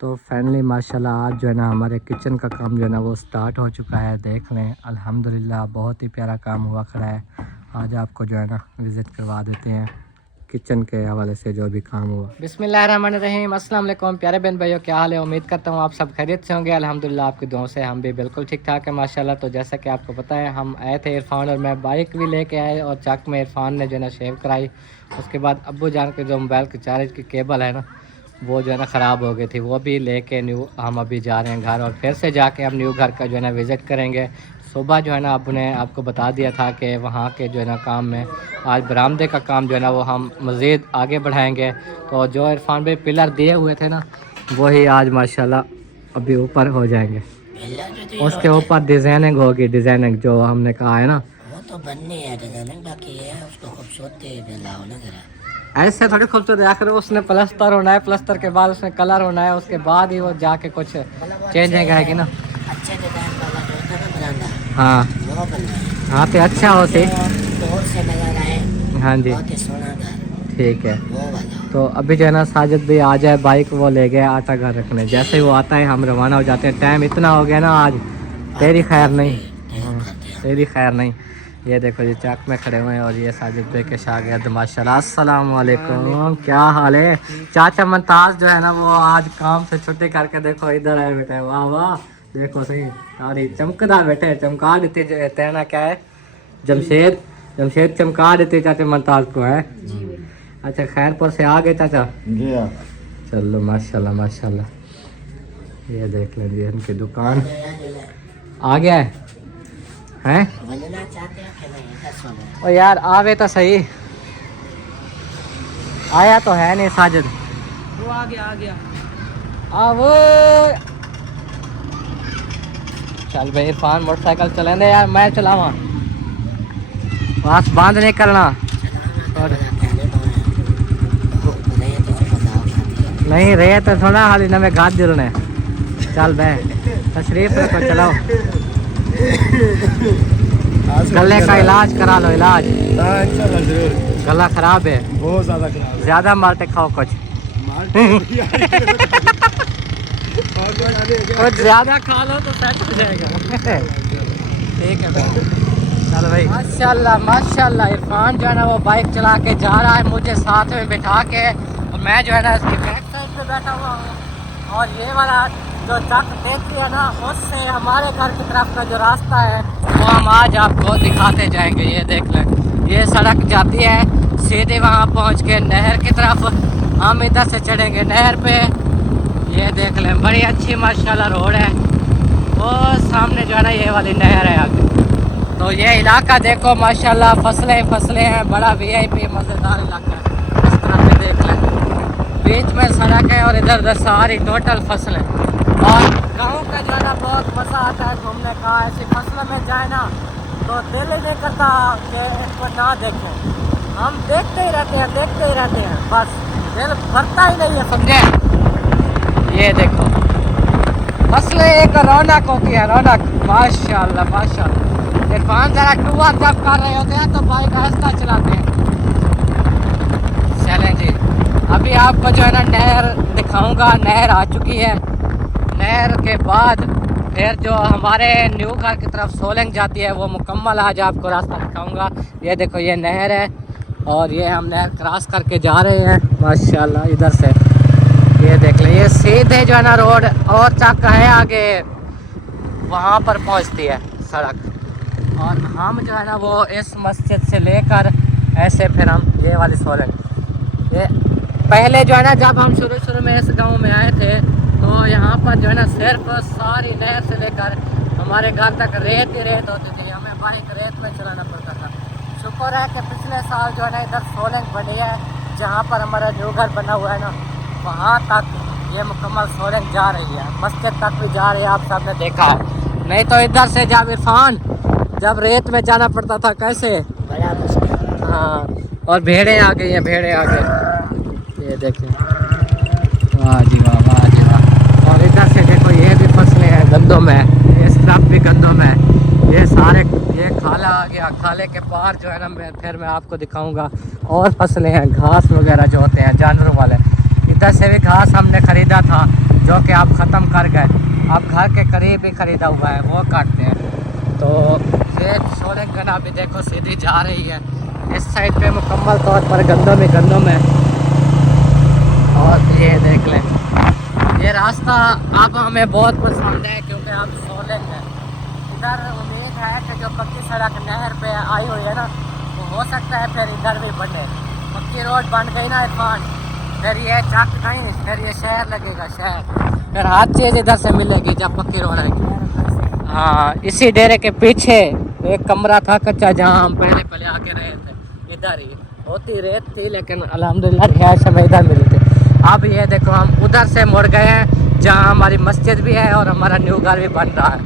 तो फाइनली माशाल्लाह आज जो है ना हमारे किचन का काम जो है ना वो स्टार्ट हो चुका है। देख लें अल्हम्दुलिल्लाह बहुत ही प्यारा काम हुआ खड़ा है। आज आपको जो है ना विज़िट करवा देते हैं किचन के हवाले से जो भी काम हुआ। बिस्मिल्लाहिर्रहमानिर्रहीम, अस्सलाम वालेकुम प्यारे बहन भाइयों, क्या हाल है? उम्मीद करता हूँ आप सब खैरियत से होंगे। अल्हम्दुलिल्लाह आपकी दुआओं से हम भी बिल्कुल ठीक ठाक है माशाल्लाह। तो जैसा कि आपको पता है हम आए थे इरफान और मैं बाइक भी लेके आए और चक में इरफान ने जो है ना शेव कराई। उसके बाद अब्बू जान के जो मोबाइल के चार्ज की केबल है ना वो जो है ना ख़राब हो गई थी, वो भी लेके न्यू हम अभी जा रहे हैं घर और फिर से जाके हम न्यू घर का जो है ना विज़िट करेंगे। सुबह जो है ना अब्बू ने आपको बता दिया था कि वहाँ के जो है ना काम में आज बरामदे का काम जो है ना वो हम मज़ीद आगे बढ़ाएंगे। तो जो इरफान भाई पिलर दिए हुए थे ना वही आज माशाल्लाह अभी ऊपर हो जाएंगे। उसके ऊपर डिज़ाइनिंग होगी, डिज़ाइनिंग जो हमने कहा है ना वो तो बननी है, डिजाइनिंग बाकी है उसको खूबसूरती लाओ ना जरा। ऐसे थोड़ी खूबसूरत आखिर उसने प्लस्तर होना है, प्लस्तर के बाद उसने कलर होना है, उसके बाद ही वो जाके कुछ चेंजिंग आएगी ना। अच्छे डिजाइन वाला जो होता है ना बरामदा, हाँ वो बनना है। हाँ तो अच्छा होते। तोड़ से नजर आए, हाँ जी बहुत ही सोना घर, ठीक है। वो वाला। तो अभी जो है ना साजिद भी आ जाए, बाइक वो ले गया आटा घर रखने। जैसे ही वो आता है हम रवाना हो जाते हैं। टाइम इतना हो गया ना आज, तेरी खैर नहीं। तेरी खैर नहीं। ये देखो जी चक में खड़े हुए हैं और ये साजिद भाई के शागिर्द माशाल्लाह। अस्सलाम वालेकुम, क्या हाल है? चाचा मुमताज जो है ना वो आज काम से छुट्टी करके देखो इधर आए बैठे हैं। वाह वाह देखो सही सारी चमकदार बैठे हैं। चमका देते जो तेना क्या है जमशेद, जमशेद चमका देते चाचा मुमताज को है। अच्छा खैरपुर से आ गए चाचा जी? चलो माशाल्लाह माशाल्लाह। ये देख लीजिए इनकी दुकान आ गया है हैं? बनना चाहते हैं कि नहीं? 10 वाला। ओ यार आवे तो सही, आया तो है नहीं साजिद। वो आ गया। वो चल भाई इरफान मोटरसाइकिल चलेंगे यार, मैं चलावा बस बांध नहीं करना और नहीं रहे तो थोड़ा हाल ना में घाट दिलने। चल बे तशरीफ रखो चलाओ। गले का इलाज करा लो, इलाज। गला खराब है बहुत ज़्यादा माल्टे खाओ कुछ कुछ ज़्यादा खा लो तो सेट हो जाएगा। ठीक है भाई चल भाई। माशाल्लाह माशाल्लाह इरफान जो है ना वो बाइक चला के जा रहा है मुझे साथ में बिठा के, और मैं जो है ना इसकी बैक साइड पे बैठा हुआ हूँ। और ये वाला जो चक देख लिया ना उससे हमारे घर की तरफ का जो रास्ता है वो हम आज आपको दिखाते जाएंगे। ये देख लें ये सड़क जाती है सीधे वहाँ पहुँच के नहर की तरफ। हम इधर से चढ़ेंगे नहर पे। ये देख लें बड़ी अच्छी माशाल्लाह रोड है। वो सामने जो है ना ये वाली नहर है आगे। तो ये इलाका देखो माशाल्लाह फसलें हैं, बड़ा वीआईपी मज़ेदार इलाका है। इस तरह से देख लें बीच में सड़क है और इधर उधर सारी टोटल फसलें। और गाँव का जो है ना बहुत मज़ा आता है घूमने का। ऐसी फसलों में जाए ना तो दिल ही नहीं करता कि इनको ना देखें। हम देखते ही रहते हैं बस, दिल भरता ही नहीं है समझे। ये देखो फसलें एक रौनक होती है, रौनक माशाल्लाह माशाल्लाह। इरफान जरा टूअर जब कर रहे होते हैं तो बाइक आहिस्ता चलाते हैं। चलें जी अभी आपको जो है ना नहर दिखाऊंगा। नहर आ चुकी है, नहर के बाद फिर जो हमारे न्यू घर की तरफ सोलंग जाती है वो मुकम्मल आज आपको रास्ता दिखाऊंगा। ये देखो ये नहर है और ये हम नहर क्रॉस करके जा रहे हैं माशाल्लाह इधर से। ये देख लें ये सीधे जो है ना रोड और चक है आगे वहाँ पर पहुँचती है सड़क। और हम जो है ना वो इस मस्जिद से लेकर ऐसे फिर हम ये वाली सोलंग। ये पहले जो है ना जब हम शुरू में इस गांव में आए थे तो यहाँ पर जो है ना सिर्फ सारी नहर से लेकर हमारे घर तक रेत ही रेत होती थी। हमें बाइक रेत में चलाना पड़ता था। शुक्र है कि पिछले साल जो है ना इधर सोलंग बनी है जहाँ पर हमारा न्यू घर बना हुआ है ना वहाँ तक ये मुकम्मल सोलंग जा रही है, मस्जिद तक भी जा रही है। आप सबने देखा है नहीं तो इधर से जब इरफान जब रेत में जाना पड़ता था कैसे बड़ा मुश्किल। हाँ और भेड़े आ गई हैं, भेड़े आ गए। ये देखें वाह जी वाह वाह जी वाह। और इधर से देखो ये भी फसलें हैं गंदों में, इस तरफ भी गंदों में। ये सारे ये खाला आ गया, खाले के पार जो है ना मैं आपको दिखाऊंगा और फसलें हैं, घास वगैरह जो होते हैं जानवरों वाले। इधर से भी घास हमने ख़रीदा था जो कि आप ख़त्म कर गए, आप घर के करीब ही ख़रीदा हुआ है वो काटते हैं। तो ये सोलंग गना भी देखो सीधी जा रही है। इस साइड पे मुकम्मल तौर पर गंदम ही गंदम है। और ये देख लें, ये रास्ता अब हमें बहुत पसंद है क्योंकि अब सोलंग है। इधर उम्मीद है कि जो पक्की सड़क नहर पे आई हुई है ना, तो हो सकता है फिर इधर भी बने। पक्की रोड बन गई ना इरफान, फिर ये चक नहीं, फिर ये शहर लगेगा शहर, फिर हर चीज़ इधर से मिलेगी जब पक्की रोड आएगी। हाँ, इसी डेरे के पीछे एक कमरा था कच्चा जहाँ हम पहले आके रहे थे। इधर ही होती रेत थी लेकिन अल्हम्दुलिल्लाह रिहाइश हमें इधर मिली थी। अब ये देखो हम उधर से मुड़ गए हैं जहाँ हमारी मस्जिद भी है और हमारा न्यू घर भी बन रहा है।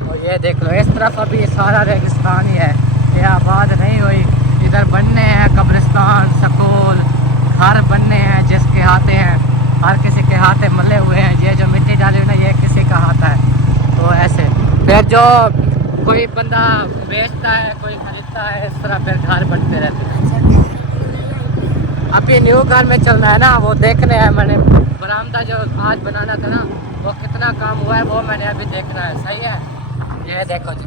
तो ये देख लो, इस तरफ अभी सारा रेगिस्तान ही है, ये आबाद नहीं हुई। इधर बनने हैं कब्रिस्तान, स्कूल, घर बनने हैं जिसके हाथे हैं, हर किसी के हाथे मले हुए हैं। ये जो मिट्टी डाली हुई ना, ये किसी का हाथ है। तो ऐसे फिर जो कोई बंदा बेचता है, कोई खरीदता है, इस तरह फिर घर बनते रहते हैं। अभी न्यू घर में चलना है ना, वो देखने है मैंने। बरामदा जो आज बनाना था ना, वो कितना काम हुआ है वो मैंने अभी देखना है। सही है, ये देखो जी,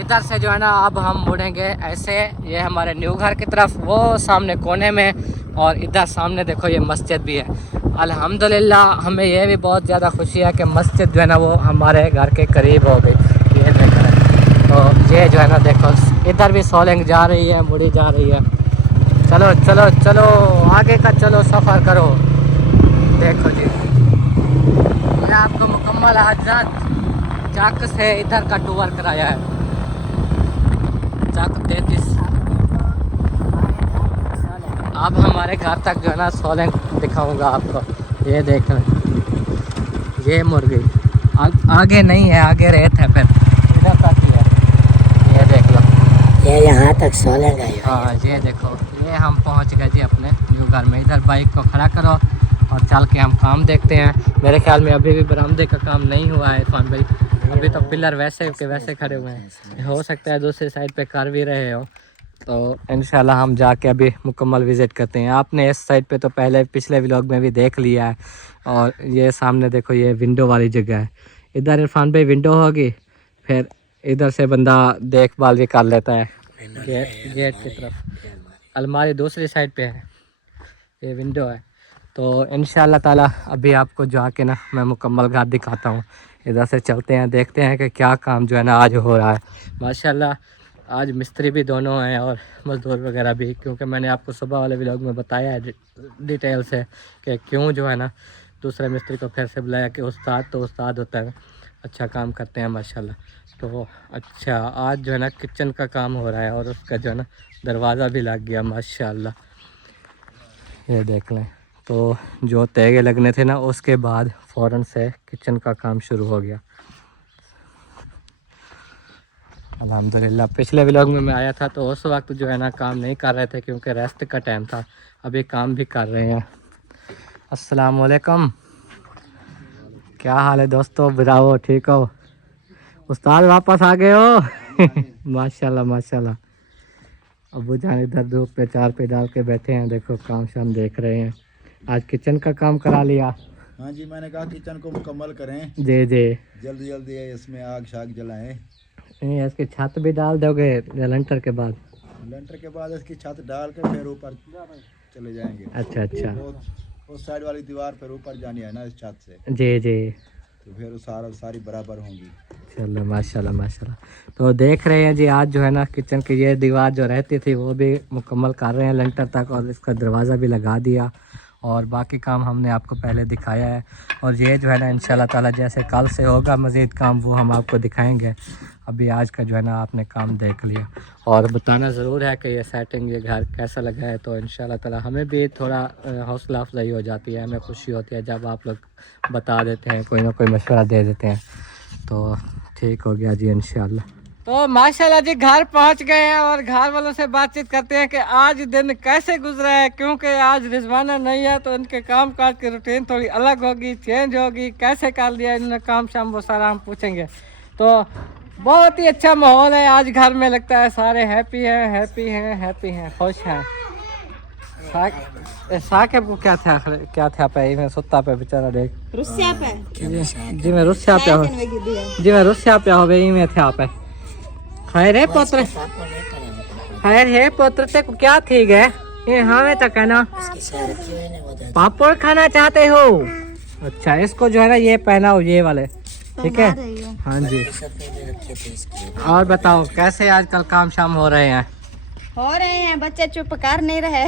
इधर से जो है ना अब हम मुड़ेंगे ऐसे, ये हमारे न्यू घर की तरफ, वो सामने कोने में, और इधर सामने देखो ये मस्जिद भी है। अल्हम्दुलिल्लाह हमें ये भी बहुत ज़्यादा खुशी है कि मस्जिद जो है ना वो हमारे घर के करीब हो गई। ये देखो, तो ये जो है ना देखो इधर भी सोलंग जा रही है, मुड़ी जा रही है। चलो चलो चलो आगे का चलो, सफ़र करो। देखो जी, ये आपको मुकम्मल हजरत चक से इधर का टूर कराया है। चक 33। अब हमारे घर तक जो है ना सोलंग दिखाऊंगा आपको। ये देख लें, ये मुर्गी आगे नहीं है, आगे रेत है, फिर इधर तक ही है। ये देख लो, ये यहाँ तक सोलंग है। हाँ ये देखो, ये हम पहुंच गए जी अपने न्यू घर में। इधर बाइक को खड़ा करो और चल के हम काम देखते हैं। मेरे ख्याल में अभी भी बरामदे का काम नहीं हुआ है इरफान भाई, अभी तो पिलर वैसे के वैसे खड़े हुए हैं। हो सकता है दूसरी साइड पे कर भी रहे हो, तो इंशाल्लाह हम जाके अभी मुकम्मल विज़िट करते हैं। आपने इस साइड पे तो पहले पिछले व्लॉग में भी देख लिया है। और ये सामने देखो, ये विंडो वाली जगह है। इधर इरफान भाई विंडो होगी, फिर इधर से बंदा देखभाल भी कर लेता है। गेट की तरफ अलमारी दूसरी साइड पे है, ये विंडो है। तो इंशाल्लाह ताला अभी आपको जाके ना मैं मुकम्मल घर दिखाता हूँ। इधर से चलते हैं, देखते हैं कि क्या काम जो है ना आज हो रहा है। माशाल्लाह आज मिस्त्री भी दोनों हैं और मज़दूर वगैरह भी, क्योंकि मैंने आपको सुबह वाले व्लॉग में बताया है डिटेल से कि क्यों जो है ना दूसरे मिस्त्री को फिर से बुलाया कि उस्ताद तो उस्ताद होता है, अच्छा काम करते हैं माशाल्लाह। तो अच्छा, आज जो है ना किचन का काम हो रहा है और उसका जो है ना दरवाज़ा भी लग गया माशाल्लाह। ये देख लें, तो जो तेगे लगने थे ना उसके बाद फ़ौरन से किचन का काम शुरू हो गया अल्हम्दुलिल्लाह। पिछले व्लॉग में मैं आया था तो उस वक्त जो है ना काम नहीं कर रहे थे क्योंकि रेस्ट का टाइम था। अभी काम भी कर रहे हैं। अस्सलाम वालेकुम, क्या हाल है दोस्तों? बिराओ, ठीक हो? उस्ताद वापस आ गए हो? माशाल्लाह माशाल्लाह। अबू जान इधर धूप पे चार पे डाल के बैठे हैं, देखो काम शाम देख रहे हैं। आज किचन का काम करा लिया। हाँ जी, मैंने कहा किचन को मुकम्मल करें, जी जी, जल्दी जल्दी इसमें आग शाग जलाएं। नहीं इसकी छत भी डाल दोगे लेंटर के बाद? लेंटर के बाद इसकी छत डाल के फिर ऊपर चले जाएंगे। अच्छा अच्छा, उस साइड वाली दीवार फिर ऊपर जानी है ना इस छत से, जी जी, तो फिर वो सारी बराबर होंगी। चलो माशाल्लाह माशाल्लाह। तो देख रहे हैं जी, आज जो है ना किचन की ये दीवार जो रहती थी वो भी मुकम्मल कर रहे हैं लेंटर तक, और इसका दरवाज़ा भी लगा दिया, और बाकी काम हमने आपको पहले दिखाया है। और ये जो है ना इंशाल्लाह ताला जैसे कल से होगा मज़ीद काम, वो हम आपको दिखाएंगे। अभी आज का जो है ना आपने काम देख लिया, और बताना ज़रूर है कि ये सेटिंग, ये घर कैसा लगा है। तो इंशाल्लाह ताला हमें भी थोड़ा हौसला अफजाई हो जाती है, हमें खुशी होती है जब आप लोग बता देते हैं, कोई ना कोई मशवरा दे देते हैं। तो ठीक हो गया जी इंशाल्लाह। तो माशाल्लाह जी घर पहुंच गए हैं और घर वालों से बातचीत करते हैं कि आज दिन कैसे गुजरा है, क्योंकि आज रिजवाना नहीं है तो इनके काम काज की रूटीन थोड़ी अलग होगी, चेंज होगी। कैसे कर लिया इन्होंने काम शाम, वो सारा हम पूछेंगे। तो बहुत ही अच्छा माहौल है आज घर में, लगता है सारे हैप्पी हैं, खुश हैं। साकिब को क्या था पे मैं सुता पे बेचारा देख रुस्या पे जी मैं रुस्या पे हो जी मैं रुस्या पे हो गई में था पे खैर है पुत्र पापा नहीं करे खैर है पुत्र ते को क्या थी गए ये हमें तक है ना इसकी सैर रखी हुई है वो पापड़ खाना चाहते हो अच्छा इसको जो है ना ये पहनाओ ये वाले ठीक है हाँ जी सफेद रखे थे इसकी और बताओ कैसे आजकल काम शाम हो रहे हैं हो रहे हैं बच्चे चुप कर नहीं रहे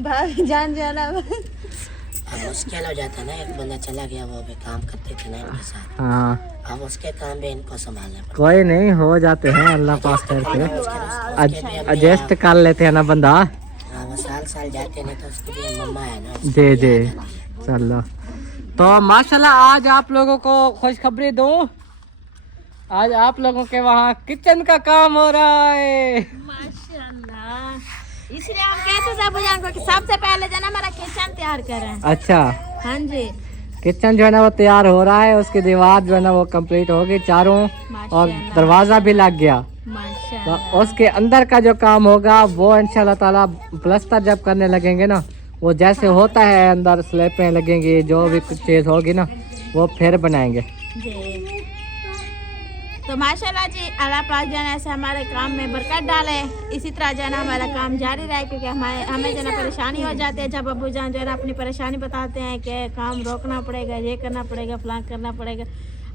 भाभी जान जाना अब मुश्किल हो जाता है ना एक बंदा चला गया वो भी काम करते थे ना इनके साथ हाँ अब उसके काम भी इनको संभालना पड़ता कोई नहीं हो जाते हैं अल्लाह पास करके एडजस्ट कर लेते हैं ना बंदा है। हाँ वो साल जाते नहीं तो उसकी भी मम्मा है ना जी जी चलो तो माशाल्लाह आज आप लोगों को खुशखबरी दूं आज आप लोगों के वहाँ किचन का काम हो रहा है माशाल्लाह इसलिए हम कहते थे बुजान को कि सबसे पहले जो है ना हमारा किचन तैयार करें अच्छा हाँ जी किचन जो है ना वो तैयार हो रहा है उसकी दीवार जो है ना वो कंप्लीट होगी चारों और दरवाजा भी लग गया माशाल्लाह तो उसके अंदर का जो काम होगा वो इंशाल्लाह ताला प्लास्टर जब करने लगेंगे ना वो जैसे होता है अंदर स्लैपें लगेंगी जो भी कुछ चीज़ होगी ना वो फिर बनाएंगे जी तो माशाल्लाह जी अल्लाह पाक जो है ना ऐसे हमारे काम में बरकत डाले इसी तरह जो है ना हमारा काम जारी रहे क्योंकि हमें जो है ना परेशानी हो जाती है जब अब्बू जान जो है ना अपनी परेशानी बताते हैं कि काम रोकना पड़ेगा ये करना पड़ेगा फलां करना पड़ेगा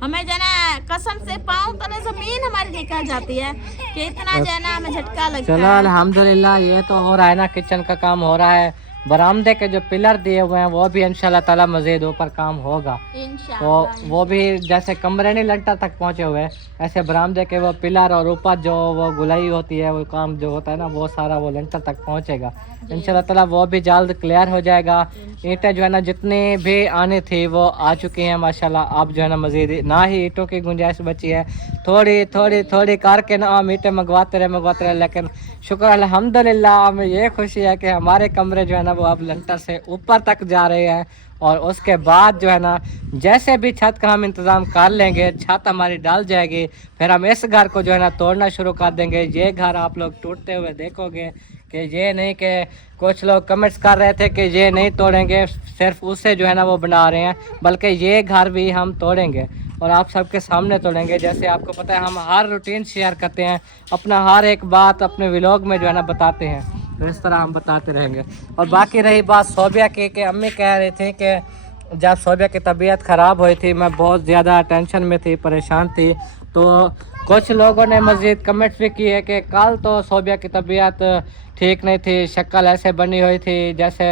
हमें जो है ना कसम से पाँव तले जमीन हमारी निकल जाती है कि इतना जो है ना हमें झटका लगता चलो है अल्हम्दुलिल्लाह ये तो हो रहा है ना किचन का काम हो रहा है बरामदे के जो पिलर दिए हुए हैं वो भी इंशाल्लाह ताला मजीद ऊपर काम होगा तो इंशाल्लाह वो भी जैसे कमरे नहीं लंटर तक पहुंचे हुए ऐसे बरामदे के वो पिलर और ऊपर जो वो गुलाई होती है वो काम जो होता है ना वो सारा वो लंटर तक पहुंचेगा इंशाल्लाह ताला वो भी जल्द क्लियर हो जाएगा ईंटें जो है ना जितनी भी आनी थी वो आ चुकी हैं माशाल्लाह अब जो है ना मजीद ना ही ईंटों की गुंजाइश बची है थोड़ी करके ना हम ईंटें मंगवाते रहे लेकिन शुक्र अल्हम्दुलिल्लाह हमें ये खुशी है कि हमारे कमरे जो है ना वो अब लंटर से ऊपर तक जा रहे हैं और उसके बाद जो है ना जैसे भी छत का हम इंतज़ाम कर लेंगे छत हमारी डाल जाएगी फिर हम इस घर को जो है ना तोड़ना शुरू कर देंगे ये घर आप लोग टूटते हुए देखोगे कि ये नहीं कि कुछ लोग कमेंट्स कर रहे थे कि ये नहीं तोड़ेंगे सिर्फ उससे जो है ना वो बना रहे हैं बल्कि ये घर भी हम तोड़ेंगे और आप सबके सामने तोड़ेंगे जैसे आपको पता है हम हर रूटीन शेयर करते हैं अपना हर एक बात अपने व्लॉग में जो है ना बताते हैं तो इस तरह हम बताते रहेंगे और बाकी रही बात सोबिया की कि अम्मी कह रही थी कि जब सोबिया की तबीयत ख़राब हुई थी मैं बहुत ज़्यादा टेंशन में थी परेशान थी तो कुछ लोगों ने मज़ीद कमेंट्स भी किए कि कल तो सोबिया की तबीयत ठीक नहीं थी शक्ल ऐसे बनी हुई थी जैसे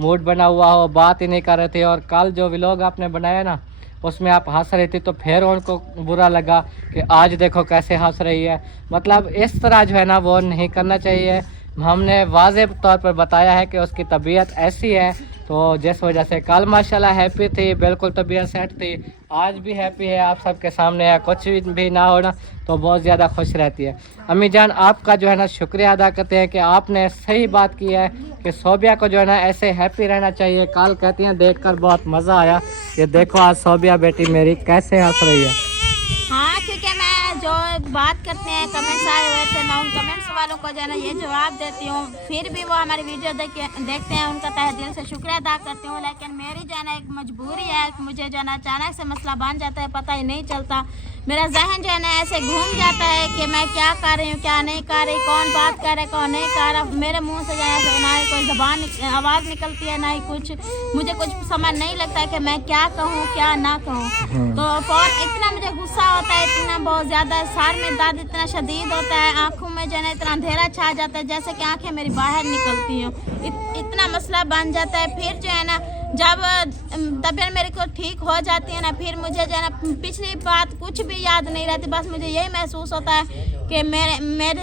मूड बना हुआ हो बात ही नहीं कर रहे थे और कल जो व्लॉग आपने बनाया ना उसमें आप हंस रही थी तो फिर उनको बुरा लगा कि आज देखो कैसे हंस रही है मतलब इस तरह जो है ना वो नहीं करना चाहिए हमने वाज़ेह तौर पर बताया है कि उसकी तबीयत ऐसी है तो जिस वजह से कल माशाल्लाह हैप्पी थी बिल्कुल तबीयत सेट थी आज भी हैप्पी है आप सबके सामने है कुछ भी ना हो ना तो बहुत ज़्यादा खुश रहती है अम्मी जान आपका जो है ना शुक्रिया अदा करते हैं कि आपने सही बात की है कि सोबिया को जो है ना ऐसे हैप्पी रहना चाहिए कल कहती हैं देखकर बहुत मज़ा आया ये देखो आज सोबिया बेटी मेरी कैसे हंस रही है हाँ क्योंकि मैं जो बात करते हैं कमेंट्स आए हुए थे मैं उन कमेंट्स वालों को जो है ना ये जवाब देती हूँ फिर भी वो हमारी वीडियो देखते हैं उनका तहे दिल से शुक्रिया अदा करती हूँ लेकिन मेरी जो है ना एक मजबूरी है मुझे जो है ना अचानक से मसला बन जाता है पता ही नहीं चलता मेरा जहन जो है ना ऐसे घूम जाता है कि मैं क्या कर रही हूँ क्या नहीं कर रही कौन बात कर रहा है कौन नहीं कर रहा मेरे मुंह से जो है ना ही कोई ज़बान आवाज़ निकलती है ना ही कुछ मुझे कुछ समझ नहीं लगता है कि मैं क्या कहूँ क्या ना कहूँ तो और इतना मुझे गुस्सा होता है इतना बहुत ज़्यादा सर में दर्द इतना शदीद होता है आँखों में जो है ना इतना अंधेरा छा जाता है जैसे कि आँखें मेरी बाहर निकलती हैं इतना मसला बन जाता है फिर जो है ना जब तबीयत मेरे को ठीक हो जाती है ना फिर मुझे जो है ना पिछली बात कुछ भी याद नहीं रहती बस मुझे यही महसूस होता है कि मेरे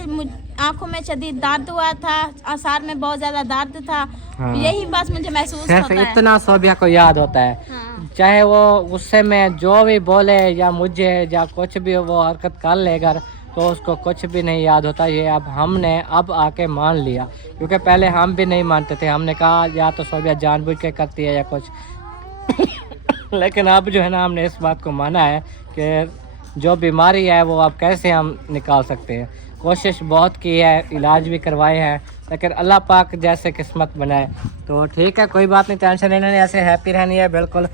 आंखों में शदीद दर्द हुआ था सर में बहुत ज़्यादा दर्द था हाँ। यही बस मुझे महसूस होता है इतना सोबिया को याद होता है हाँ। चाहे वो गुस्से में जो भी बोले या मुझे या कुछ भी वो हरकत कर लेगा तो उसको कुछ भी नहीं याद होता ये अब हमने अब आके मान लिया क्योंकि पहले हम भी नहीं मानते थे हमने कहा या तो सोबिया जानबूझ के करती है या कुछ लेकिन अब जो है ना हमने इस बात को माना है कि जो बीमारी है वो अब कैसे हम निकाल सकते हैं कोशिश बहुत की है इलाज भी करवाए हैं लेकिन अल्लाह पाक जैसे किस्मत बनाए। तो ठीक है, कोई बात नहीं, टेंशन लेना नहीं, ऐसे हैप्पी रहनी है बिल्कुल।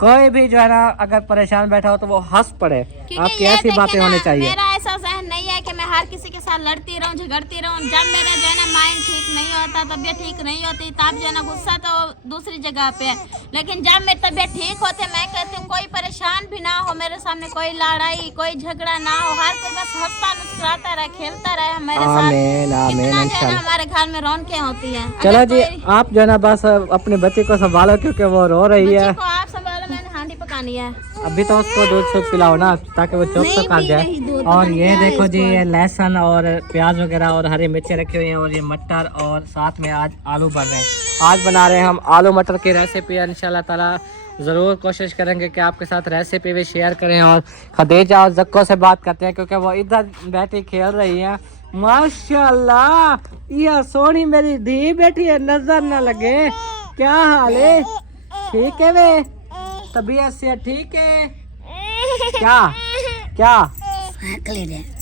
कोई भी जो है ना अगर परेशान बैठा हो तो वो हंस पड़े, आपकी ऐसी बातें होनी चाहिए। मेरा ऐसा जहन नहीं है कि मैं हर किसी के साथ लड़ती रहूं, झगड़ती रहूं। जब मेरा जो है ना माइंड ठीक नहीं होता, तबीयत ठीक नहीं होती, तब जो है ना गुस्सा तो दूसरी जगह पे है। लेकिन जब मेरी तबीयत ठीक होती है, मैं कहती हूँ कोई परेशान भी ना हो मेरे सामने, कोई लड़ाई कोई झगड़ा ना हो, हर कोई बस हंसता मुस्कुराता रहे, खेलता रहे मेरे साथ। आमीन आमीन इतना जो है इंशाल्लाह। ना हमारे घर में रौनकें होती है। चलो जी, आप जो है ना बस अपने बच्चे को संभालो क्योंकि वो रो रही है। आप संभालो, मैंने हांडी पकानी है। अभी तो उसको दूध शूध पिलाओ ना ताकि वो चुप तो कर जाए। और ये देखो जी, ये लहसुन और प्याज वगैरह और हरी मिर्चें रखी हुई हैं, और ये मटर, और साथ में आज आलू बन रहे हैं। आज बना रहे हैं हम आलू मटर की रेसिपी। इंशाल्लाह ताला ज़रूर कोशिश करेंगे कि आपके साथ रेसिपी भी शेयर करें। और खदीजा और जक्को से बात करते हैं क्योंकि वो इधर बैठी खेल रही हैं। माशाल्लाह, ये सोनी मेरी धी बैठी है, नजर न लगे। क्या हाल है? ठीक है वे, तबीयत से ठीक है? क्या क्या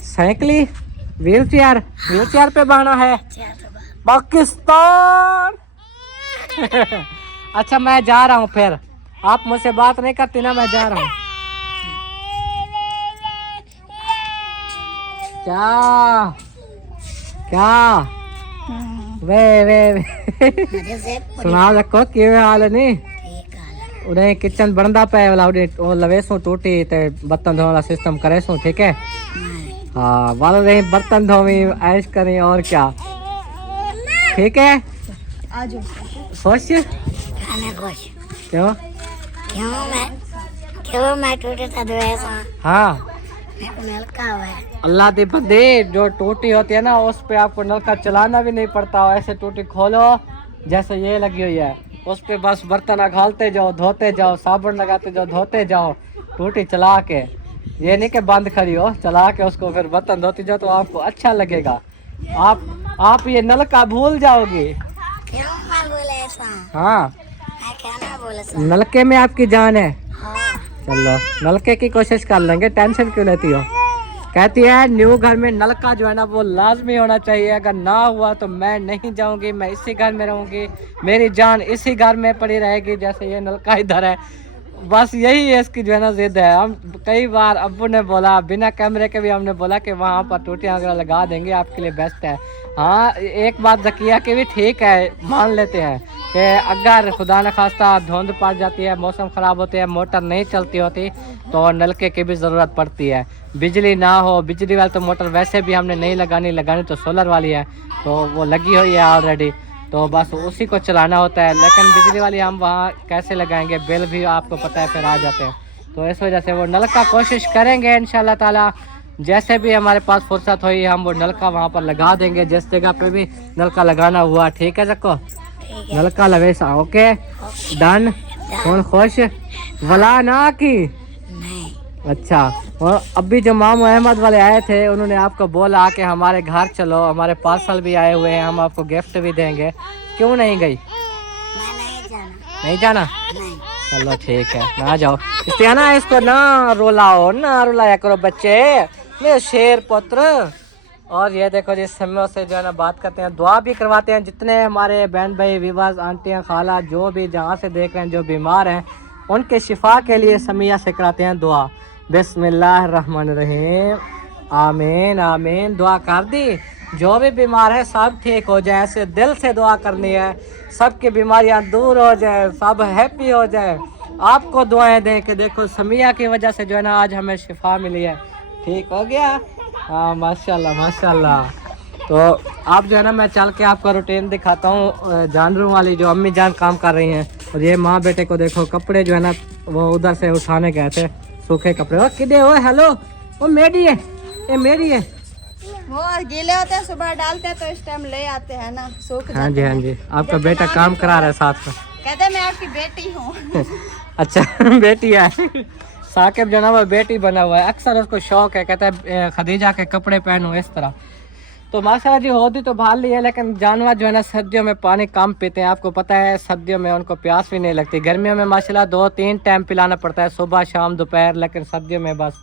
साइकिली व्हील चेयर पे बहाना है पाकिस्तान। अच्छा मैं जा रहा हूँ, फिर आप मुझसे बात नहीं करती ना, मैं जा रहा हूँ। क्या क्या वे सुना रखो कि हाल नहीं। उन्हें किचन बनता पे वाला वो लवेसू टूटी ते बर्तन धोने वाला सिस्टम करे सो, ठीक है? हाँ, वालों रही बर्तन धोवी, ऐश करें और क्या, ठीक है? खुश क्यों? क्यों मैं टूटे था द्वेषा। हाँ, नलका हुआ है। अल्लाह दी बंदे, जो टूटी होती है ना उस पे आपको नलका चलाना भी नहीं पड़ता। ऐसे टूटी खोलो जैसे ये लगी हुई है, उस पे बस बर्तन घालते जाओ, धोते जाओ, साबुन लगाते जाओ, धोते जाओ, टूटी चला के। ये नहीं कि बंद खड़ी हो, चला के उसको फिर बर्तन धोती जाओ तो आपको अच्छा लगेगा। आप ये नलका भूल जाओगे। क्यों मैं बोले ऐसा? हाँ, मैं क्या ना बोले सा? नलके में आपकी जान है। हाँ। चलो नलके की कोशिश कर लेंगे, टेंशन क्यों लेती हो? कहती है न्यू घर में नलका जो है ना वो लाजमी होना चाहिए, अगर ना हुआ तो मैं नहीं जाऊंगी, मैं इसी घर में रहूंगी, मेरी जान इसी घर में पड़ी रहेगी जैसे ये नलका इधर है। बस यही है इसकी जो है ना जिद है। हम कई बार अब्बू ने बोला, बिना कैमरे के भी हमने बोला कि वहाँ पर टूटियाँ वगैरह लगा देंगे, आपके लिए बेस्ट है। हाँ, एक बात जकिया की भी ठीक है, मान लेते हैं कि अगर खुदा न खास्ता धुंध पड़ जाती है, मौसम ख़राब होते हैं, मोटर नहीं चलती होती तो नलके की भी ज़रूरत पड़ती है। बिजली ना हो, बिजली वाली तो मोटर वैसे भी हमने नहीं लगानी तो सोलर वाली है, तो वो लगी हुई है ऑलरेडी, तो बस उसी को चलाना होता है। लेकिन बिजली वाली हम वहाँ कैसे लगाएंगे, बिल भी आपको पता है फिर आ जाते हैं। तो इस वजह से वो नलका कोशिश करेंगे इंशाल्लाह ताला, जैसे भी हमारे पास फुर्सत हुई हम वो नलका वहाँ पर लगा देंगे, जिस जगह पे भी नलका लगाना हुआ, ठीक है सबको? नलका लगे सा, ओके डन। कौन खुश वला ना की? अच्छा, और अभी जो मामू अहमद वाले आए थे उन्होंने आपको बोला कि हमारे घर चलो, हमारे पार्सल भी आए हुए हैं, हम आपको गिफ्ट भी देंगे, क्यों नहीं गई? मैं नहीं जाना। नहीं जाना? नहीं। चलो ठीक है, ना जाओ। इस्तियाना इसको ना रुलाओ, ना रुलाया करो बच्चे, मेरे शेर पुत्र। और ये देखो जिस समय से जो है ना बात करते हैं, दुआ भी करवाते हैं। जितने हमारे बहन भाई, विवास, आंटियाँ, खाला, जो भी जहाँ से देख रहे हैं, जो बीमार हैं, उनके शिफा के लिए समिया से कराते हैं दुआ। बिस्मिल्लाहिर्रहमानिर्रहीम, आमीन आमीन। दुआ कर दी, जो भी बीमार है सब ठीक हो जाए, ऐसे दिल से दुआ करनी है, सबकी बीमारियां दूर हो जाए, सब हैप्पी हो जाए। आपको दुआएं दें कि देखो समिया की वजह से जो है ना आज हमें शिफा मिली है, ठीक हो गया। हाँ माशाल्लाह माशाल्लाह। तो आप जो है ना मैं चल के आपको रूटीन दिखाता हूँ जानवरों वाली, जो अम्मी जान काम कर रही हैं। और ये माँ बेटे को देखो, कपड़े जो है ना वो उधर से उठाने गए थे, सूखे कपड़े। वो किधे हो? हेलो, वो मेरी है, ये मेरी है। वो गीले होते हैं, सुबह डालते हैं तो इस टाइम ले आते हैं ना, सूख हाँ जी हाँ जी, आपका बेटा काम करा रहा है साथ में। कहते हैं मैं आपकी बेटी हूँ। अच्छा बेटी है। साकिब जो ना वो बेटी बना हुआ है, अक्सर उसको शौक है, कहता है खदीजा के कपड़े पहनूं इस तरह। तो माशाल्लाह जी होती तो भाल ली है, लेकिन जानवर जो है ना सर्दियों में पानी कम पीते हैं। आपको पता है सर्दियों में उनको प्यास भी नहीं लगती। गर्मियों में माशाल्लाह 2-3 टाइम पिलाना पड़ता है, सुबह शाम दोपहर, लेकिन सर्दियों में बस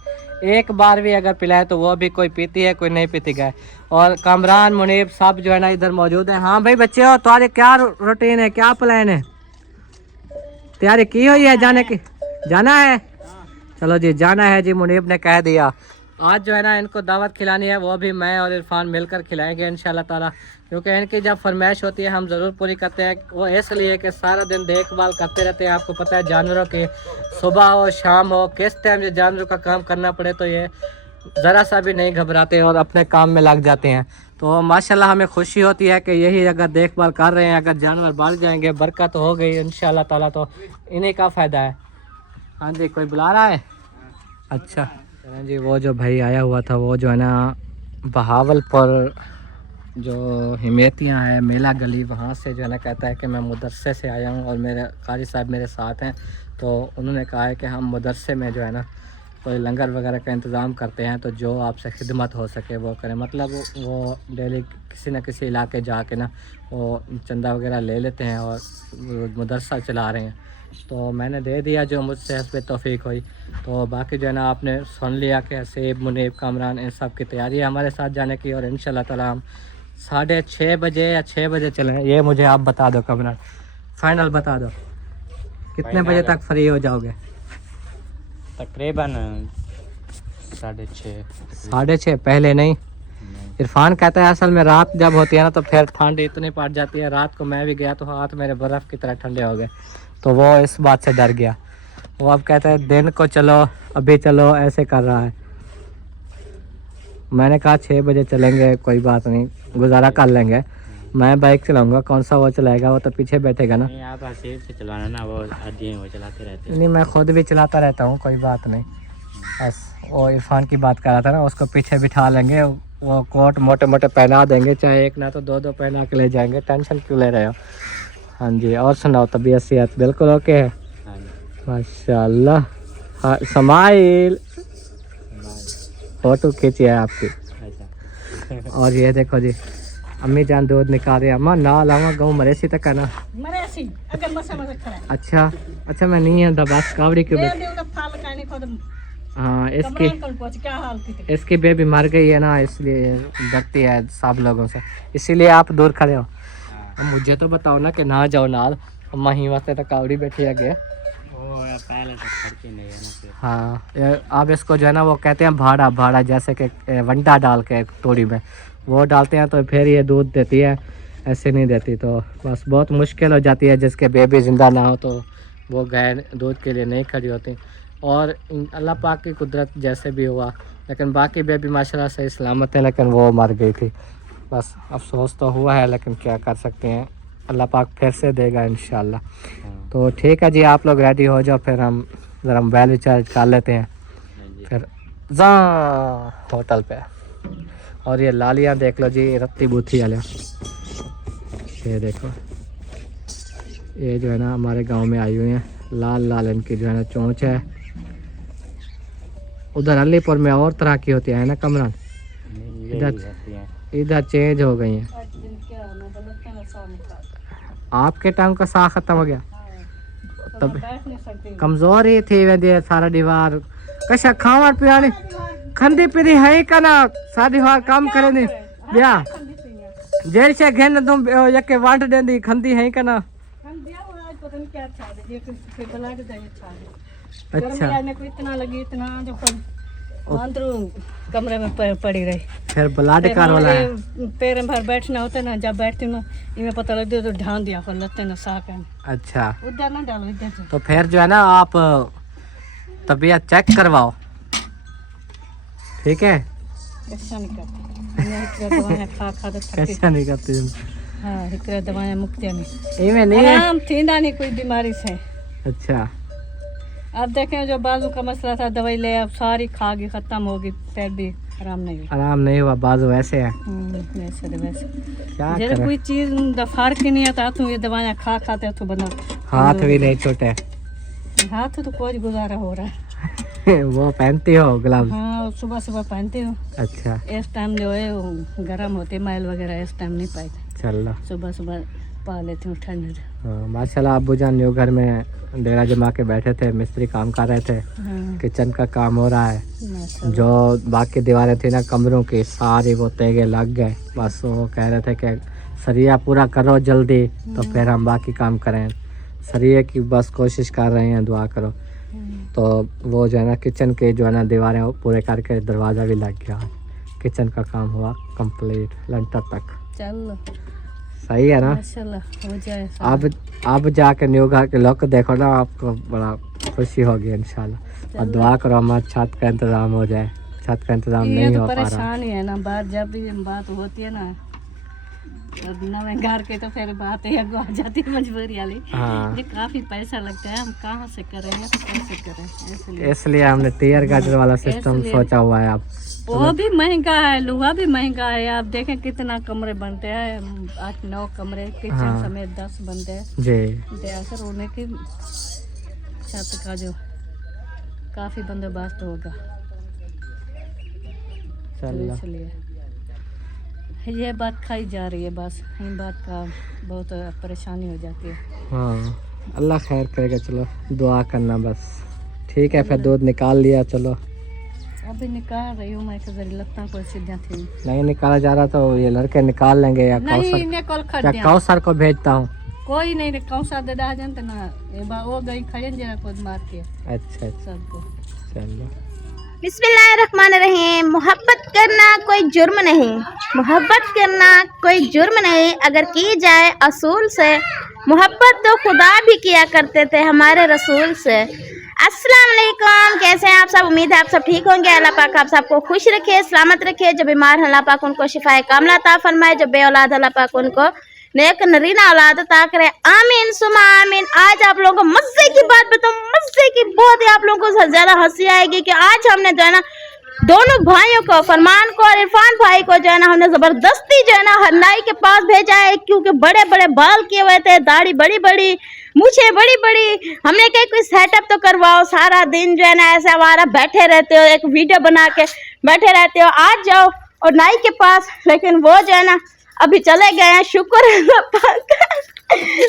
एक बार भी अगर पिलाए तो वो भी कोई पीती है कोई नहीं पीती गाय। और कामरान मुनीब सब जो है ना इधर मौजूद है। हाँ भाई बच्चे हो, तुम्हारे क्या रूटीन है, क्या प्लान है, तैयारी की हुई है जाने की? जाना है, चलो जी जाना है जी। मुनीब ने कह दिया आज जो है ना इनको दावत खिलानी है, वो भी मैं और इरफान मिलकर खिलाएंगे इंशाल्लाह ताला, क्योंकि इनकी जब फरमाइश होती है हम ज़रूर पूरी करते हैं। वो इसलिए कि सारा दिन देखभाल करते रहते हैं। आपको पता है जानवरों की सुबह हो शाम हो किस टाइम ये जानवरों का काम करना पड़े तो ये ज़रा सा भी नहीं घबराते और अपने काम में लग जाते हैं। तो माशाल्लाह हमें खुशी होती है कि यही अगर देखभाल कर रहे हैं, अगर जानवर बढ़ जाएंगे, बरकत हो गई इंशाल्लाह ताला, तो इन्हीं का फ़ायदा है। हाँ जी, कोई बुला रहा है? अच्छा जी, वो जो भाई आया हुआ था वो जो है ना बहावलपुर जो हिमेतियाँ है मेला गली, वहाँ से जो है ना कहता है कि मैं मदरसे से आया हूँ और मेरे कारी साहब मेरे साथ हैं। तो उन्होंने कहा है कि हम मदरसे में जो है ना कोई लंगर वगैरह का इंतज़ाम करते हैं, तो जो आपसे खिदमत हो सके वो करें। मतलब वो डेली किसी न किसी इलाके जाके ना वो चंदा वगैरह ले लेते हैं और मदरसा चला रहे हैं। तो मैंने दे दिया जो मुझसे हस्बे तौफीक हुई। तो बाकी जो है ना आपने सुन लिया कि हसीब मुनीब कामरान इन सब की तैयारी है हमारे साथ जाने की, और इंशाल्लाह ताला हम 6:30 बजे या 6 बजे चलें। ये मुझे आप बता दो कामरान, फाइनल बता दो कितने बजे तक फ्री हो जाओगे? तकरीबन 6:30। 6:30 पहले नहीं? इरफान कहता है असल में रात जब होती है ना तो फिर ठंड इतनी पड़ जाती है। रात को मैं भी गया तो हाथ मेरे बर्फ़ की तरह ठंडे हो गए, तो वो इस बात से डर गया। वो अब कहता है दिन को चलो, अभी चलो, ऐसे कर रहा है। मैंने कहा 6 बजे चलेंगे, कोई बात नहीं, गुजारा कर लेंगे। मैं बाइक चलाऊंगा, कौन सा वो चलाएगा, वो तो पीछे बैठेगा ना। नहीं आप हसीब से चलाना ना, वो आदि वो चलाते रहते हैं। नहीं मैं खुद भी चलाता रहता हूँ, कोई बात नहीं। बस वो इरफान की बात कर रहा था ना, उसको पीछे बिठा लेंगे, वो कोट मोटे मोटे पहना देंगे, चाहे एक ना तो 2-2 पहना के ले जाएंगे। टेंशन क्यों ले रहे हो? हाँ जी, और सुनाओ, तबीयत सेहत बिल्कुल ओके है? माशाल्लाह। हाँ समाइल फ़ोटो खींची है आपकी। और ये देखो जी अम्मी जान दूध निकाल रही है। अम्मा ना लावा गाँव मरेसी तक है ना? अच्छा अच्छा, मैं नहीं हूँ बस कावड़ी के। हाँ इसकी बेबी मर गई है ना, इसलिए डरती है सब लोगों से, इसीलिए आप दूर खड़े हो। मुझे तो बताओ ना कि ना जाओ नाल, अम्मा ही वास्ते तो कावड़ी बैठी है गया। पहले तो खर्चे नहीं है ना। हाँ आप इसको जो है ना वो कहते हैं भाड़ा, भाड़ा जैसे कि वंडा डाल के तोड़ी में वो डालते हैं तो फिर ये दूध देती है, ऐसे नहीं देती। तो बस बहुत मुश्किल हो जाती है, जिसके बेबी ज़िंदा ना हो तो वो गाय दूध के लिए नहीं खड़ी होती। और अल्लाह पाक की कुदरत जैसे भी हुआ, लेकिन बाकी बेबी माशाल्लाह सही सलामत है, लेकिन वो मर गई थी। बस अफसोस तो हुआ है, लेकिन क्या कर सकते हैं, अल्लाह पाक फिर से देगा इंशाल्लाह। तो ठीक है जी, आप लोग रेडी हो जाओ, फिर हम ज़रा मोबाइल रिचार्ज कर लेते हैं, फिर जा होटल पे। और ये लालियाँ देख लो जी, रत्ती बूथी वाले, ये देखो, ये जो है ना हमारे गांव में आई हुई हैं, लाल लाल इनकी जो है ना चोंच है। उधर अलीपुर में और तरह की होती है ना कमरान, इधर चेंज हो गई हैं। आपके टाइम का साह खत्म हो गया, तब कमजोर ही थी वे सारा दीवार कशा खावर पियाने खंदी पीरी है का ना, सारी बार काम करे नहीं ब्या जेल से घेन तुम यके वाट देंदी खंदी है का ना। अच्छा इतना लगी, इतना जो कमरे में पड़ी रही, फिर ब्लड का रोला है। पैर में भर बैठना होता है ना, जब बैठती हूँ इनमें पता लगता तो ढान दिया कर लेते ना साक है। अच्छा उधर ना डालो, इधर तो फिर जो है ना आप तबीयत चेक करवाओ, ठीक है? कैसा नहीं करती दवाएं खा खा तो कैसा नहीं करती? हाँ हिकरा दवाएं मुक्तियाँ नहीं, इमे नहीं आराम थींदा नहीं कोई बीमारी से। अच्छा अब देखें जो बाजू का मसला था, दवाई ले अब सारी खा गई, खत्म होगी, फिर भी आराम नहीं हुआ। आराम नहीं हुआ, बाजू वैसे है। वैसे तो वैसे क्या जैसे करें? कोई चीज फर्क ही नहीं आता, तो ये दवाएं खा खाते तो बना हाथ भी नहीं छोटे। हाथ तो कोई गुजारा हो रहा है। वो पहनती हो ग्लव्स? हाँ सुबह सुबह पहनती हूँ। अच्छा इस टाइम जो है वो गर्म होते मैल वगैरह, इस टाइम नहीं पाई। चलो सुबह सुबह पा लेती हूँ ठंड। हाँ, माशाल्लाह अब्बू जान जो घर में डेरा जमा के बैठे थे, मिस्त्री काम कर रहे थे, हाँ किचन का काम हो रहा है। माशाल्लाह। जो बाकी दीवारें थी ना कमरों की, सारी वो तेगे लग गए। बस वो कह रहे थे कि सरिया पूरा करो जल्दी तो फिर हम बाकी काम करें। सरिये की बस कोशिश कर रहे हैं, दुआ करो। तो वो जो है ना किचन के जो है ना दीवारें पूरे करके दरवाज़ा भी लग गया। किचन का काम हुआ कंप्लीट लंटर तक। चलो सही है ना? माशाल्लाह हो जाए। अब जाके न्यू घर के लुक देखो ना, आपको बड़ा खुशी होगी इंशाल्लाह। और दुआ करो हमारे छत का इंतज़ाम हो जाए। छत का इंतज़ाम ये नहीं तो हो पा रहा। परेशानी है ना, बात जब भी बात होती है ना तो नवे घर के तो फिर बात है आ जाती है मजबूरी वाली। हाँ ये काफी पैसा लगता है, हम कहाँ से करेंगे तो कैसे करें, इसलिए हमने टीयर गार्डर वाला सिस्टम इसलिए। सोचा हुआ है। अब वो भी महंगा है, लोहा भी महंगा है। आप देखें कितना कमरे बनते हैं, 8-9 कमरे, किचन हाँ। समेत 10 बनते हैं। जी दयाकर होने की छत का जो काफी बंदोबस्त होगा, तो चलो इसलिए ये बात खाई जा रही है। बस इन बात का बहुत परेशानी हो जाती है। हाँ अल्लाह खैर करेगा। चलो दुआ करना बस। ठीक है फिर दूध निकाल लिया। चलो अभी निकाल रही हूँ मैं, जरी लगता को सीधा थी नहीं निकाला जा रहा तो ये लड़के निकाल लेंगे या नहीं कौसर, इन्हें कॉल क्या खड़ दिया कौसर को भेजता हूँ? कोई नहीं रे, कौन सा दादा जानते ना ये बा वो गई खड़े जरा खुद मार के अच्छा सबको। चलो बिस्मिल्लाहिर्रहमानिर्रहीम। मोहब्बत करना कोई जुर्म नहीं, मोहब्बत करना कोई जुर्म नहीं अगर की जाए असूल से। मोहब्बत तो खुदा भी किया करते थे हमारे रसूल से। अस्सलाम वालेकुम, कैसे हैं आप सब? उम्मीद है आप सब ठीक होंगे। अल्लाह पाक आप सबको खुश रखे, सलामत रखे। जो बीमार हैं अल्लाह पाक उनको शिफाए कामला अता फरमाए। जो बे औलाद अल्लाह पाक उनको नेक नरीना औलाद अता करे। आमीन सुमा आमीन। आज आप लोगों को मजे की बात बताऊं, मजे की बहुत ही आप लोगों को ज्यादा हंसी आएगी कि आज हमने जो है ना दोनों भाइयों को, फरमान को और इरफान भाई को जो है ना हमने जबरदस्ती जो है ना नाई के पास भेजा है, क्योंकि बड़े बड़े बाल किए हुए थे, दाढ़ी बड़ी बड़ी, मूछें बड़ी बड़ी। हमने कहा कोई सेटअप तो करवाओ, सारा दिन जो है ना ऐसे हमारा बैठे रहते हो, एक वीडियो बना के बैठे रहते हो, आज जाओ और नाई के पास। लेकिन वो जो है ना अभी चले गए हैं, शुक्र है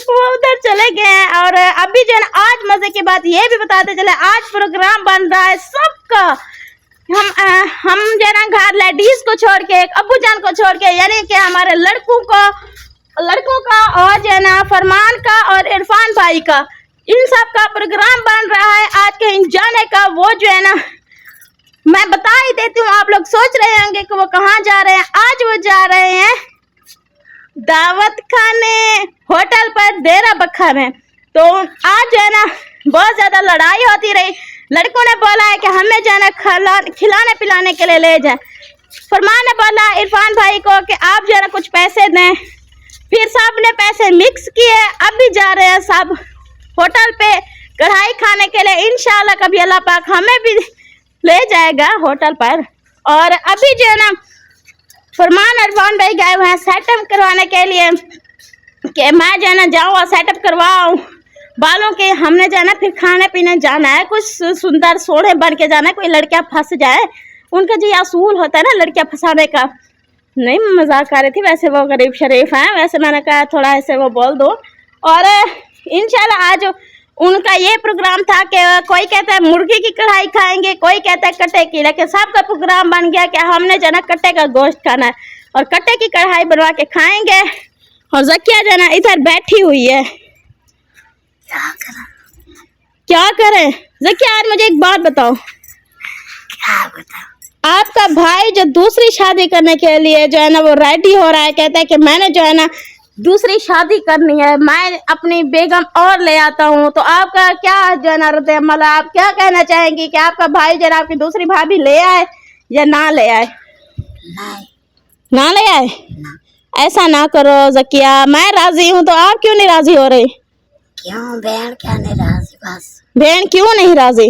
वो उधर चले गए हैं। और अभी जो है ना आज मजे की बात ये भी बताते चले, आज प्रोग्राम बन रहा है सबका। हम जो है ना घर लेडीज को छोड़ के, एक अब्बू जान को छोड़ के, यानी कि हमारे लड़कों का और जो है ना फरमान का और इरफान भाई का, इन सब का प्रोग्राम बन रहा है आज कहीं जाने का। वो जो है ना मैं बता ही देती हूँ, आप लोग सोच रहे होंगे कि वो कहाँ जा रहे हैं। आज वो जा रहे हैं दावत खाने, होटल पर डेरा बखर में। तो आज जो है ना बहुत ज्यादा लड़ाई होती रही। लड़कों ने बोला है कि हमें जो है ना खिलाने पिलाने के लिए ले जाए। फरमान ने बोला इरफान भाई को कि आप जो है ना कुछ पैसे दें। फिर सब ने पैसे मिक्स किए। अभी जा रहे हैं सब होटल पे कढ़ाई खाने के लिए। इंशाल्लाह कभी अल्लाह पाक हमें भी ले जाएगा होटल पर। और अभी जो है ना फरमान इरफान भाई गए हुए हैं सेटअप करवाने के लिए कि मैं जो है ना जाऊँ और सेटअप करवाऊँ बालों के। हमने जो है ना फिर खाने पीने जाना है, कुछ सुंदर सोने बन के जाना है, कोई लड़कियां फंस जाए। उनका जो असूल होता है ना लड़कियां फंसाने का। नहीं मजाक कर रही थी, वैसे वो गरीब शरीफ हैं, वैसे मैंने कहा थोड़ा ऐसे वो बोल दो। और इंशाल्लाह आज उनका ये प्रोग्राम था कि कोई कहता है मुर्गी की कढ़ाई खाएंगे, कोई कहता है कट्टे की, लेकिन सबका प्रोग्राम बन गया कि हमने जो है ना कट्टे का गोश्त खाना है और कट्टे की कढ़ाई बनवा के खाएंगे। और जकिया जो है ना इधर बैठी हुई है। क्या करें जकिया? आज मुझे एक बात बताओ। क्या बताओ? आपका भाई जो दूसरी शादी करने के लिए जो है ना वो रेडी हो रहा है, कहता है कि मैंने जो है ना दूसरी शादी करनी है, मैं अपनी बेगम और ले आता हूँ। तो आपका क्या जो है ना रद्द अमल, आप क्या कहना चाहेंगी कि आपका भाई जो है आपकी दूसरी भाभी ले आए या ना ले आए? ना ले आए? ऐसा ना करो जकिया, मैं राजी हूँ तो आप क्यों नहीं राजी हो रही? क्यों बहन क्या नहीं राजी? बस बहन क्यों नहीं राजी?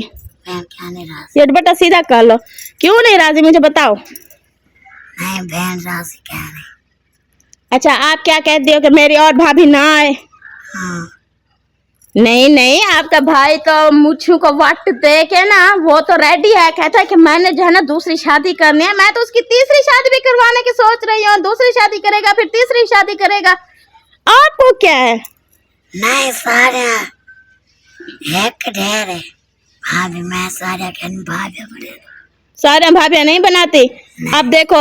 बहन क्या नहीं राजी? ये बेटा सीधा कर लो, क्यों नहीं राजी मुझे बताओ। नहीं बहन राजी क्या नहीं। अच्छा आप क्या कहती हो कि मेरी और भाभी ना आए? हाँ नहीं नहीं, आपका भाई तो मुझू को वट दे के ना वो तो रेडी है, कहता है कि मैंने जो है ना दूसरी शादी करनी है। मैं तो उसकी तीसरी शादी भी करवाने की सोच रही हूँ। दूसरी शादी करेगा फिर तीसरी शादी करेगा। आपको क्या है? नहीं सारा एक ढेर है भाभी, मैं सारा के भाभी बने। सारे भाभी नहीं बनाती। अब देखो,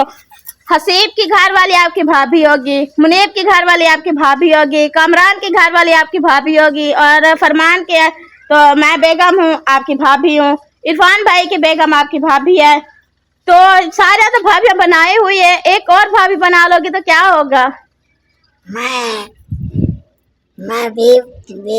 हसीब की घर वाली आपकी भाभी होगी, मुनीब की घर वाली आपकी भाभी होगी, कामरान की घर वाली आपकी भाभी होगी, और फरमान के तो मैं बेगम हूँ, आपकी भाभी हूँ, इरफान भाई की बेगम आपकी भाभी है। तो सारे तो भाभियां बनाए हुई है, एक और भाभी बना लोगी तो क्या होगा? मैं भी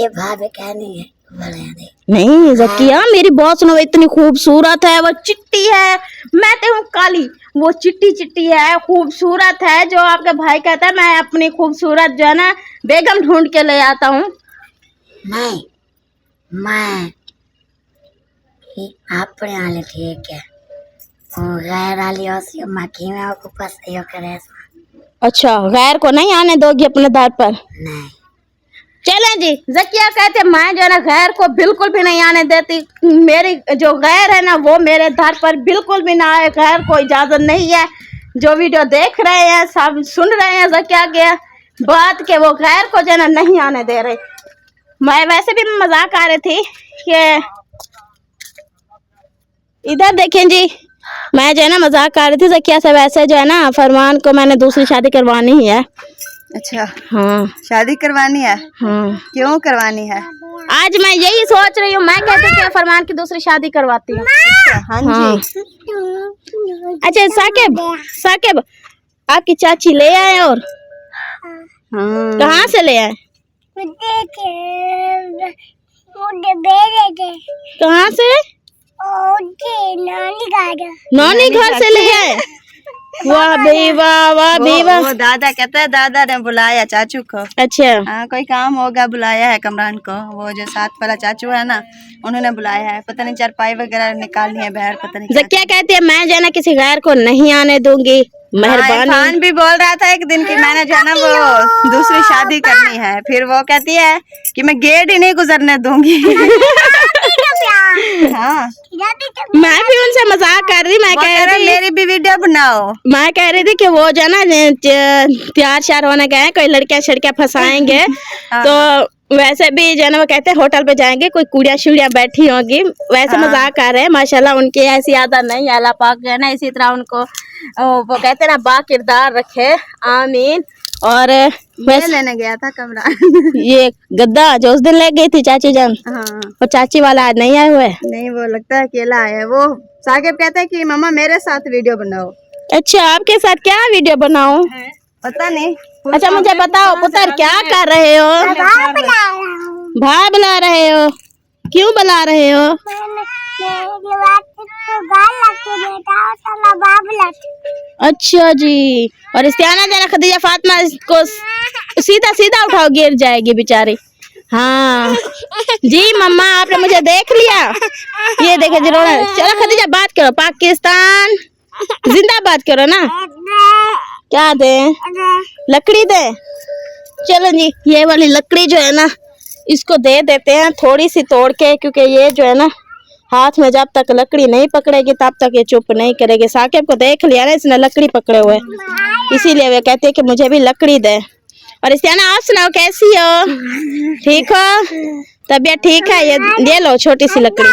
भाभी कहनी है बड़े नहीं जकिया, मेरी बात सुनो, इतनी खूबसूरत है, वो चिट्टी है, मैं तो हूँ काली, वो चिट्टी चिट्टी है, खूबसूरत है। जो आपका भाई कहता है मैं अपनी खूबसूरत जो है ना बेगम ढूंढ के ले आता हूँ। नहीं मैं अपने वाले ठीक है, वो गैर वाली मक्खी में को पसंद करे। अच्छा, गैर को नहीं आने दोगी अपने दर पर? नहीं। चलें जी, जकिया कहते मैं जो है ना गैर को बिल्कुल भी नहीं आने देती। मेरी जो गैर है ना वो मेरे दर पर बिल्कुल भी ना आए, गैर को इजाजत नहीं है। जो वीडियो देख रहे हैं सब सुन रहे हैं जकिया के बात के, वो गैर को जो है ना नहीं आने दे रहे। मैं वैसे भी मजाक आ रही थी कि इधर देखें जी, मैं जो है ना मजाक कर रही थी जकिया से, वैसे जो है ना फरमान को मैंने दूसरी शादी करवानी ही है। अच्छा, हाँ शादी करवानी है? हाँ। क्यों करवानी है? आज मैं यही सोच रही हूँ, मैं कहती हूँ फरमान की दूसरी शादी करवाती हूँ। हाँ जी। अच्छा साकिब आपकी चाची ले आए? और कहाँ से ले आए? कहाँ से? नानी घर से ले आए? वाह भी वाह, वाह भी वाह। वो दादा कहता है, दादा ने बुलाया चाचू को। अच्छा हाँ, कोई काम होगा, बुलाया है कमरान को। वो जो साथ वाला चाचू है ना, उन्होंने बुलाया है। पता नहीं चारपाई वगैरह निकालनी है बाहर, पता नहीं क्या कहती है। मैं जो है ना किसी गैर को नहीं आने दूंगी, मेहरबानी। खान भी बोल रहा था एक दिन की मैंने जो है ना वो दूसरी शादी करनी है, फिर वो कहती है कि मैं गेट ही नहीं गुजरने दूंगी। हाँ, मैं भी उनसे मजाक कर रही, मैं कह रही मेरी भी वीडियो बनाओ। मैं कह रही थी कि वो जो है ना तैयार श्यार होने गए, कोई लड़कियां शड़कियां फंसाएंगे। तो वैसे भी जो है ना वो कहते हैं होटल पे जाएंगे, कोई कुड़ियां शुड़ियां बैठी होगी, वैसे मजाक कर रहे हैं। माशाल्लाह उनकी ऐसी आदत नहीं, अल्लाह पाक जो है ना इसी तरह उनको वो कहते हैं ना बा किरदार रखे, आमीन। और मैं लेने गया था कमरा ये गद्दा जो उस दिन ले गई थी चाची जान, हाँ। और चाची वाला आज नहीं आए हुए? नहीं, वो लगता है अकेला है। वो साकिब कहता है कि मम्मा मेरे साथ वीडियो बनाओ। अच्छा, आपके साथ क्या वीडियो बनाऊं? पता नहीं। अच्छा मुझे बताओ पुत्र, क्या कर रहे हो? भाई बुला रहे हो? क्यों बुला रहे हो? अच्छा जी। और इस्तियाना जरा खदीजा फातिमा को सीधा सीधा उठाओ, गिर जाएगी बेचारी। हाँ जी मम्मा, आपने मुझे देख लिया। ये देखे जरूर। चलो खदीजा बात करो, पाकिस्तान जिंदाबाद करो ना। क्या दे? लकड़ी दे। चलो जी, ये वाली लकड़ी जो है ना इसको दे देते हैं थोड़ी सी तोड़ के, क्योंकि ये जो है ना हाथ में जब तक लकड़ी नहीं पकड़ेगी तब तक ये चुप नहीं करेगी। साकिब को देख लिया ना इसने लकड़ी पकड़े हुए, इसीलिए वे कहते हैं कि मुझे भी लकड़ी दे। और इस्तियाना आप सुनाओ, कैसी हो? ठीक हो? तबीयत ठीक है? ये लो छोटी सी लकड़ी।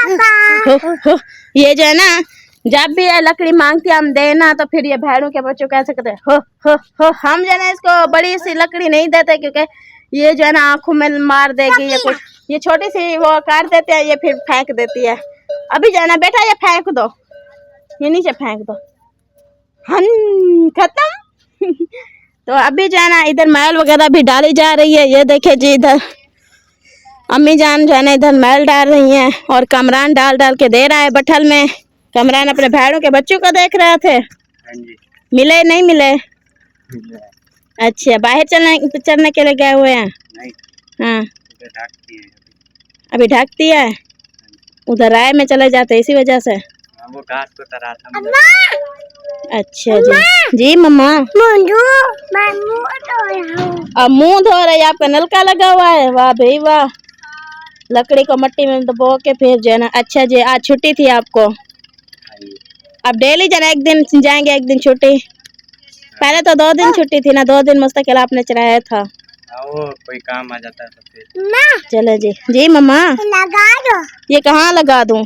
हो। ये जो है ना जब भी ये लकड़ी मांगती है हम देना, तो फिर ये भेड़ों के बच्चों कैसे कहते हैं हो। हम जो है ना इसको बड़ी सी लकड़ी नहीं देते, क्योंकि ये जो है ना आंखों में मार देगी या कुछ। ये छोटी सी वो काट देते हैं, ये फिर फेंक देती है। अभी जाना बेटा, ये फेंक दो, ये नीचे फेंक दो। खत्म। तो अभी जाना इधर मैल वगैरह भी डाली जा रही है। ये देखे जी, इधर अम्मी जान जो है ना इधर मैल डाल रही हैं, और कमरान डाल डाल के दे रहा है बठल में। कमरान अपने भेड़ों के बच्चों को देख रहे थे। मिले नहीं मिले? अच्छा, बाहर चलने के लिए गए हुए हैं? हाँ, अभी ढकती है, उधर राय में चले जाते इसी वजह से। वो घास को तरा था। अच्छा जी। जी मम्मा, अब मुँह धो रहे, आपका नलका लगा हुआ है? वाह भाई वाह। लकड़ी को मिट्टी में दबो के फिर जो है ना। अच्छा जी, आज छुट्टी थी आपको? अब डेली जाना, एक दिन जाएंगे एक दिन छुट्टी? पहले तो 2 दिन छुट्टी थी ना, 2 दिन मुस्तकिल आपने चलाया था। वो कोई काम आ जाता है तो फिर। चलो जी। जी मम्मा, लगा दो। ये कहाँ लगा दूं?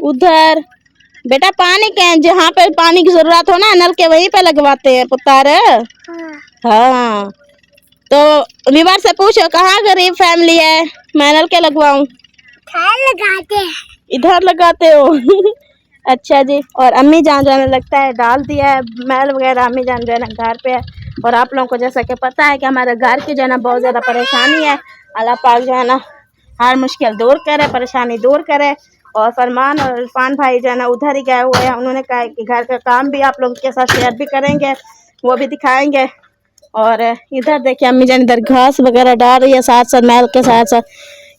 उधर बेटा पानी के जहाँ पे पानी की जरूरत हो ना, नल के वहीं पे लगवाते हैं पुत्तर। हाँ, तो विवार से पूछो कहाँ गरीब फैमिली है, मैं नल के लगवाऊं? लगाते हैं। इधर लगाते हो? अच्छा जी। और अम्मी जान जाने लगता है डाल दिया है मैल वगैरह, अम्मी जान जो है ना घर पे है। और आप लोगों को जैसा कि पता है कि हमारे घर की जो है ना बहुत ज़्यादा परेशानी है। अल्लाह पाक जो है ना हर मुश्किल दूर करे, परेशानी दूर करे। और फरमान और इरफान भाई जो है ना उधर ही गए हुए हैं। उन्होंने कहा कि घर का काम भी आप लोगों के साथ शेयर भी करेंगे, वो भी दिखाएंगे। और इधर देखिए अम्मी जान इधर घास वगैरह डाल रही है साथ साथ मैल के साथ साथ।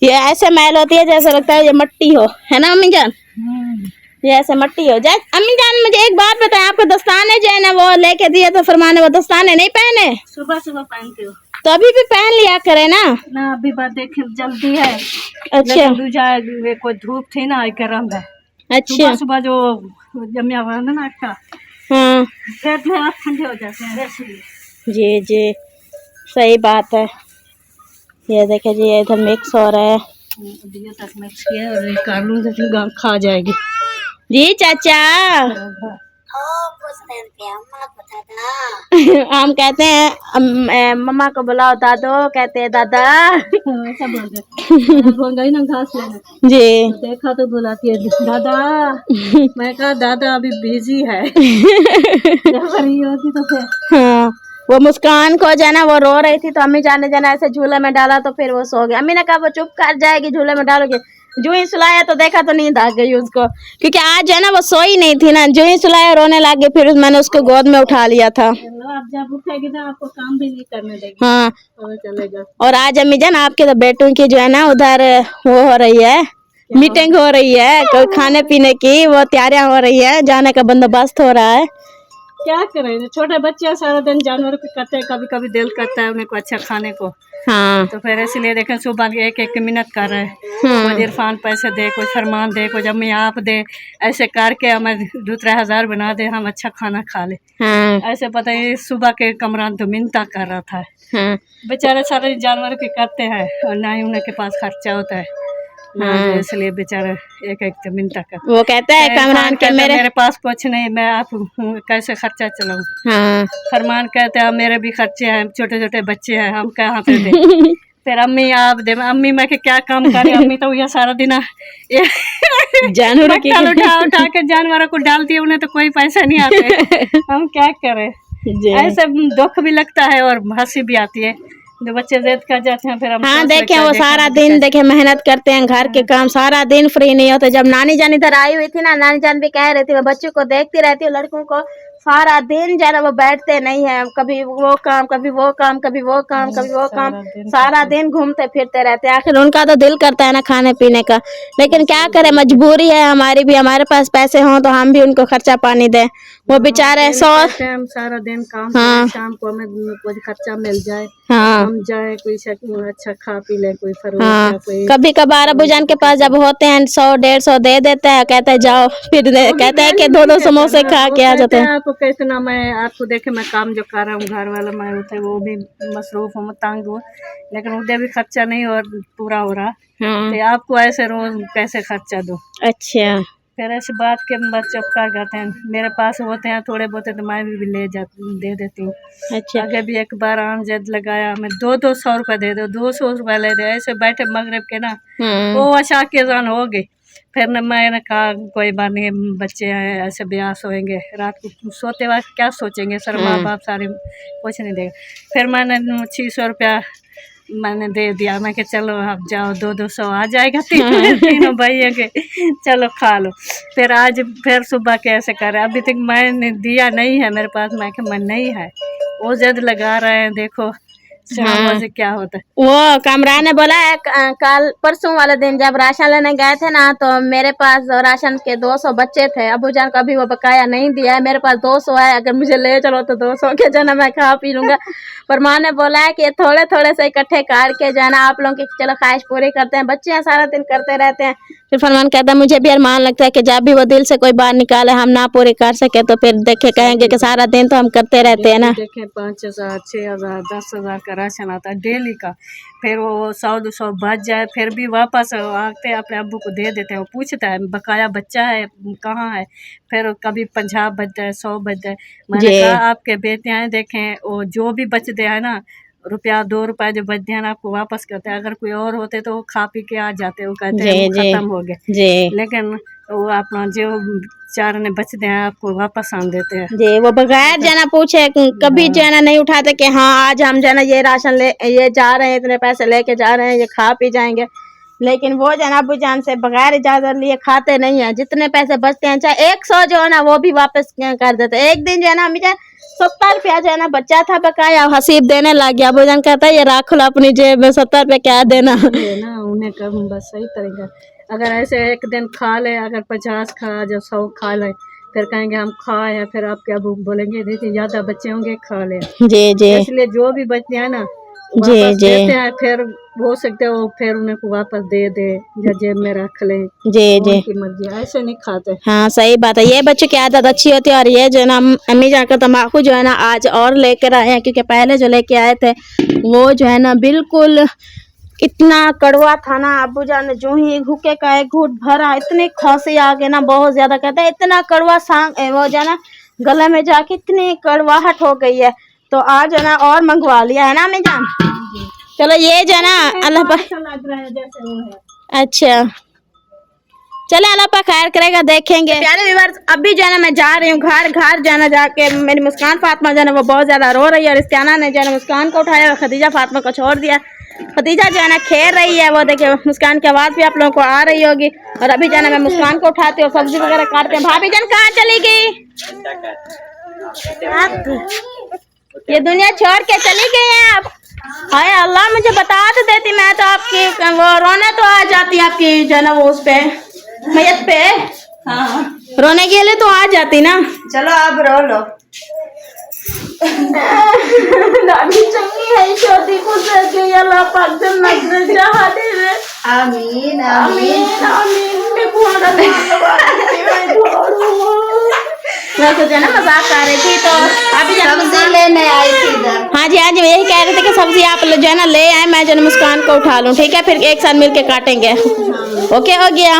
ये ऐसे मैल होती है जैसे लगता है ये मिट्टी हो, है ना अम्मी जान? ये ऐसे मिट्टी हो जाए। अम्मी जान मुझे एक बात बताएं, आपको दस्ताने जो है ना वो लेके दिए तो फरमान वो दस्ताने नहीं पहने? सुबह सुबह पहनती हूँ। तो अभी भी पहन लिया करे ना। ना अभी बात देख जल्दी है। अच्छा लेकिन कोई धूप थी ना गर्म है। अच्छा। सुबह सुबह जो जमिया हुआ है ना आटा, हाँ पेट में आप ठंडे हो जाते हैं इसलिए। जी जी सही बात है। ये देखे जी इधर मिक्स हो रहा है। दिया तक मिक्स किया और ये कालू से गाँव खा जाएगी। जी चाचा हम कहते हैं मम्मा को बुलाओ दादो, कहते हैं दादा। ऐसा बोल गई ना घास लेने जी। तो देखा तो बुलाती है दादा। मैं कहा दादा अभी बिजी है। जब फ्री होती तो फिर हाँ, वो मुस्कान को जाना वो रो रही थी तो अम्मी जाने जाना ऐसे झूले में डाला तो फिर वो सो गई। अम्मी ने कहा वो चुप कर जाएगी, झूले में डालोगे। जो ही सुलाया तो देखा तो नींद आ गई उसको, क्योंकि आज है ना वो सोई नहीं थी ना। जो ही सुलाया रोने लग गई, फिर मैंने उसको गोद में उठा लिया था। आप जब उठेगी ना आपको काम भी नहीं करने देगी। हाँ पता चलेगा। और आज अम्मी जान आपके तो बेटों की जो है ना उधर वो हो रही है, मीटिंग हो रही है, कोई खाने पीने की वो तैयारियां हो रही है, जाने का बंदोबस्त हो रहा है। क्या करें, छोटे बच्चे सारा दिन जानवर पे करते हैं, कभी कभी दिल करता है उन्हें को अच्छा खाने को। हाँ तो फिर इसलिए देखें सुबह एक एक मिनट कर रहे हैं। कोई इरफान पैसे दे, कोई फरमान दे, कोई अम्मी आप दे, ऐसे करके हमें 2-3 हज़ार बना दे, हम अच्छा खाना खा ले। हाँ ऐसे पता है सुबह के कमरान तो मिन्नता कर रहा था। हाँ बेचारे सारे जानवर के करते हैं और ना ही उनके पास खर्चा होता है ना, तो इसलिए बेचारे एक एक मिन्नता कर। वो कहता है कमरान के मेरे पास कुछ नहीं, मैं आप कैसे खर्चा चलाऊं। हाँ फरमान कहते हैं मेरे भी खर्चे हैं, छोटे छोटे बच्चे हैं, हम कहाँ पे दें। फिर अम्मी आप दे, अम्मी मैं क्या काम करें, अम्मी तो ये सारा दिन जानवर की उठा उठा के जानवरों को डालती है, उन्हें तो कोई पैसा नहीं आते। हम क्या करें, ऐसे दुख भी लगता है और हंसी भी आती है। जो बच्चे जिद कर जाते हैं फिर हम हाँ देखे वो सारा दिन देखे मेहनत करते हैं घर के काम, सारा दिन फ्री नहीं होते। जब नानी जान इधर आई हुई थी ना, नानी जान भी कह रही थी मैं बच्चों को देखती रहती हूँ, लड़कों को सारा दिन जो है ना वो बैठते नहीं है, कभी वो काम कभी वो काम कभी वो काम कभी वो काम, सारा दिन घूमते फिरते रहते हैं। आखिर उनका तो दिल करता है ना खाने पीने का, लेकिन क्या करें मजबूरी है हमारी भी, हमारे पास पैसे हों तो हम भी उनको खर्चा पानी दें। वो बेचारे हम सारा दिन काम करें, शाम को हमें कोई खर्चा मिल जाए, हाँ हम जाए कोई अच्छा खा पी ले, कोई फरूट हाँ या कोई। कभी कभार अबू जान के पास जब होते हैं 100-150 दे देते हैं, कहते हैं जाओ, फिर कहते हैं कि 2-2 समोसे खा के आ जाते हैं। आपको कितना मैं आपको देखे मैं काम जो कर रहा हूँ घर वाला मैं उठे वो भी मसरूफ हूँ, तंग हूँ, लेकिन उधर भी खर्चा नहीं और पूरा हो रहा। तो आपको ऐसे रोज कैसे खर्चा दूँ। अच्छा फिर ऐसी बात के बच्चे कर जाते हैं, मेरे पास होते हैं थोड़े बहुत तो मैं भी ले जाती दे देती हूँ। अच्छा आगे भी एक बार आम जद लगाया, मैं 200 रुपये दे दो, 200 रुपये ले दे, ऐसे बैठे मगरब के ना वो अच्छा के जान हो गई। फिर न मैंने कहा कोई बात नहीं, बच्चे हैं ऐसे ब्यास होएंगे, रात को सोते वक्त क्या सोचेंगे, सर माँ बाप सारे कुछ नहीं देगा। फिर मैंने 600 रुपया मैंने दे दिया, मैं कि चलो आप जाओ 200 आ जाएगा तीनों भाइयों के, चलो खा लो। फिर आज फिर सुबह कैसे कर रहे, अभी तक मैंने दिया नहीं है मेरे पास, मैं कि मन नहीं है, वो जद लगा रहे हैं देखो चावल से क्या होता है। वो कामरान ने बोला है कल परसों वाले दिन जब राशन लेने गए थे ना, तो मेरे पास राशन के 200 बच्चे थे। अबू जान को अभी वो बकाया नहीं दिया है, मेरे पास 200 है, अगर मुझे ले चलो तो 200 के जो है ना मैं खा पी लूंगा। पर माँ ने बोला है कि थोड़े थोड़े से इकट्ठे करके जो है ना आप लोगों की चलो ख्वाहिश पूरी करते हैं। बच्चे सारा दिन करते रहते हैं। फिर फरमान कहता है मुझे भी अरमान लगता है कि जब भी वो दिल से कोई बात निकाले हम ना पूरी कर सके तो फिर देखे कहेंगे कि सारा दिन तो हम करते रहते हैं ना। देखें 5,000 6,000 10,000 का राशन आता है डेली का, फिर वो 100-200 बच जाए फिर भी वापस आते अपने अब्बू को दे देते हैं। वो पूछता है बकाया बच्चा है कहाँ है, फिर कभी 50 बच जाए 100 बच जाए। मैंने कहा आपके बेटे हैं देखें वो जो भी बचते हैं ना ₹1-2 जो बचते हैं ना आपको वापस करते हैं। अगर कोई और होते तो वो खा पी के आ जाते, वो कहते हैं खत्म हो गए, लेकिन वो अपना जो चार ने बचते हैं आपको वापस आन देते हैं। जी वो बगैर जाना पूछे कभी जाना नहीं उठाते कि हाँ आज हम जाना ये राशन ले ये जा रहे हैं, इतने पैसे लेके जा रहे हैं, ये खा पी जाएंगे। लेकिन वो जाना अबू जान से बगैर इजाजत लिए खाते नहीं है। जितने पैसे बचते हैं चाहे 100 जो है ना वो भी वापस कर देते हैं। एक दिन जो है ना हमें 70 रुपया जो है ना बच्चा था बकाया, हसीब देने लग गया। अबू जान कहता है ये रख लो अपनी जेब में, 70 रुपया क्या देना ना उन्हें कब बस सही तरीका। अगर ऐसे एक दिन खा ले, अगर 50 खा जब 100 खा ले फिर कहेंगे हम खाए हैं, फिर आपके अबू बोलेंगे देखिए ज्यादा बच्चे होंगे खा ले। जी जी इसलिए जो भी बचते हैं ना जी वापस जी देते हैं, फिर हो सकते हो फिर उन्हें को वापस दे दे या जेब में रख ले। जी जी उनकी मर्जी, ऐसे नहीं खाते। हाँ सही बात है। ये बच्चों की आदत अच्छी होती है। और ये जो है ना अम्मी जान का तम्बाकू जो है ना आज और लेकर आए हैं, क्योंकि पहले जो लेके आए थे वो जो है ना बिल्कुल इतना कड़वा था ना। अबू जान ने जो ही घुके का एक घूट भरा, इतनी खांसी आ गई ना बहुत ज्यादा। कहते हैं इतना कड़वा सांग वो जो है ना गले में जाके इतनी कड़वाहट हो गई है, तो आज है ना और मंगवा लिया है ना अम्मी जान। चलो ये जो है ना अल्लाह पर अच्छा चले अल्लाह पर खैर करेगा, देखेंगे। प्यारे व्यूअर्स अभी जो है ना मैं जा रही हूँ घर जाना, जाके मेरी मुस्कान फातिमा जो है ना वो बहुत ज्यादा रो रही है। और रिस्ताना ने जो है ना मुस्कान को उठाया और खदीजा फातिमा को छोड़ दिया। खदीजा जो है ना खेल रही है, वो देखिए मुस्कान की आवाज़ भी आप लोगों को आ रही होगी। और अभी जो है ना मैं मुस्कान को उठाती हूँ, सब्जी वगैरह काटते हैं। भाभी जान कहाँ चली गई? ये दुनिया छोड़ के चली गई हैं आप? हाय अल्लाह मुझे बता तो देती, मैं तो आपकी वो रोने तो आ जाती आपकी जो है ना वो उस पे मैयत पे। हाँ रोने के लिए तो आ जाती ना। चलो अब रो लो। दादी चंगी है, शादी खुश है कि अल्लाह पाक जन्नत में जहाँ दे दे। आमीन आमीन आमीन। मैं कौन मैं तो जो है ना मजाक कर रही थी, तो अभी सब्जी लेने आई थी इधर। हाँ जी यही कह रहे थे कि सब्जी आप जो है ना ले आए, मैं जो है मुस्कान को उठा लूँ, ठीक है फिर एक साथ मिलके काटेंगे। ओके हो गया।